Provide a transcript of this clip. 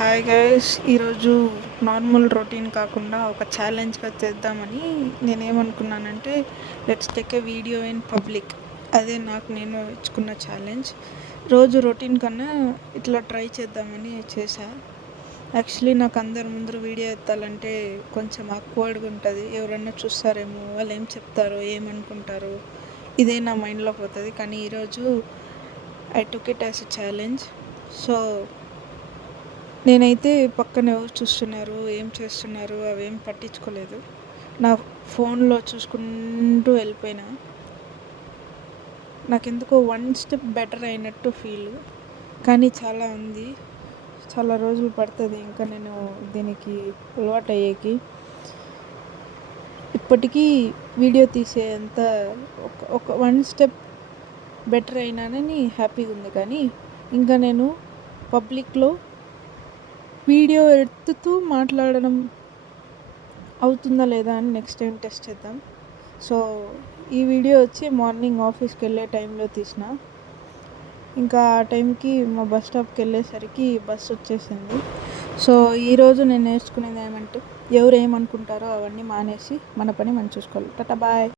Hi guys, ఈరోజు normal routine కాకుండా ఒక ఛాలెంజ్గా చేద్దామని నేనేమనుకున్నానంటే let's take a video in public. అదే నాకు నేను ఇచ్చుకున్న ఛాలెంజ్. రోజు రొటీన్ కన్నా ఇట్లా ట్రై చేద్దామని చేశా. యాక్చువల్లీ నాకు అందరి ముందర వీడియో ఎత్తాలంటే కొంచెం ఆక్వర్డ్గా ఉంటుంది. ఎవరన్నా చూస్తారేమో, వాళ్ళు ఏం చెప్తారో, ఏమనుకుంటారో, ఇదే నా మైండ్లో పోతుంది. కానీ ఈరోజు I took it as a challenge. So నేనైతే పక్కన ఎవరు చూస్తున్నారు, ఏం చేస్తున్నారు అవేం పట్టించుకోలేదు. నా ఫోన్లో చూసుకుంటూ వెళ్ళిపోయినా. నాకెందుకో వన్ స్టెప్ బెటర్ అయినట్టు ఫీల్. కానీ చాలా ఉంది, చాలా రోజులు పడుతుంది ఇంకా నేను దీనికి అలవాటు అయ్యేకి. ఇప్పటికీ వీడియో తీసేంత ఒక వన్ స్టెప్ బెటర్ అయినానని హ్యాపీగా ఉంది. కానీ ఇంకా నేను పబ్లిక్లో వీడియో ఎత్తుతూ మాట్లాడడం అవుతుందా లేదా అని నెక్స్ట్ టైం టెస్ట్ చేద్దాం. సో ఈ వీడియో వచ్చి మార్నింగ్ ఆఫీస్కి వెళ్ళే టైంలో తీసిన. ఇంకా ఆ టైంకి మా బస్ స్టాప్కి వెళ్ళేసరికి బస్సు వచ్చేసింది. సో ఈరోజు నేను నేర్చుకునేది ఏమంటే ఎవరు ఏమనుకుంటారో అవన్నీ మానేసి మన పని మనం చూసుకోవాలి. టాటా బాయ్.